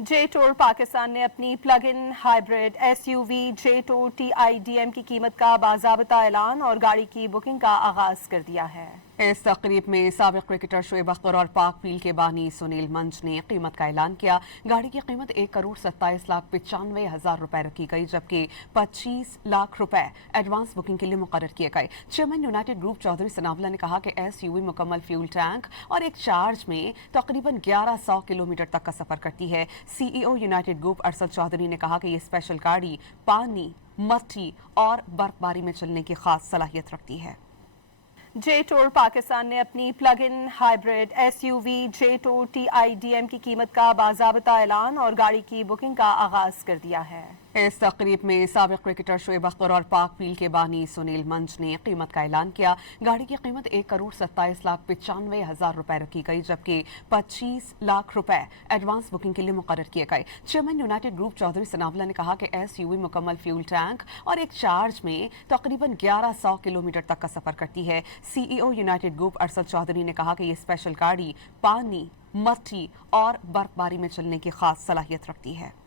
जे tour Pakistan ने अपनी plug in hybrid SUV J tour TIDM की कीमत का बाज़ाब्ता ऐलान और गाड़ी की बुकिंग का आगाज कर दिया है। इस तकरीब में साबिक क्रिकेटर शोएब अख्तर और पाक व्हील के बानी सुनील मंच ने कीमत का ऐलान किया। गाड़ी की कीमत 1,27,95,000 रुपए रखी गई, जबकि 25 लाख रुपए एडवांस बुकिंग के लिए मुकर्रर किए गए। Chairman United Group Chaudhry Sanaullah ने कहा कि SUV मुकम्मल फ्यूल टैंक और एक चार्ज में तकरीबन 1100 किलोमीटर तक का सफर करती है। CEO United Group Arshad Chaudhry ने कहा कि ये स्पेशल गाड़ी पानी, मट्टी और बर्फबारी में चलने की खास सलाहियत रखती है। जे टूर पाकिस्तान ने अपनी plug in hybrid SUV J tour TIDM की कीमत का बाज़ाब्ता ऐलान और गाड़ी की बुकिंग का आगाज कर दिया है। इस तकरीब में साबिक क्रिकेटर शोएब अख्तर और पाक व्हील के बानी सुनील मंच ने कीमत का ऐलान किया। गाड़ी की कीमत 1,27,95,000 रुपए रखी गई, जबकि 25 लाख रुपए एडवांस बुकिंग के लिए मुकर्रर किए गए। Chairman United Group Chaudhry Sanaullah ने कहा कि SUV मुकम्मल फ्यूल टैंक और एक चार्ज में तकरीबन 1100 किलोमीटर तक का सफर करती है। CEO United Group Arshad Chaudhry ने कहा कि ये स्पेशल गाड़ी पानी, मट्टी और बर्फबारी में चलने की खास सलाहियत रखती है।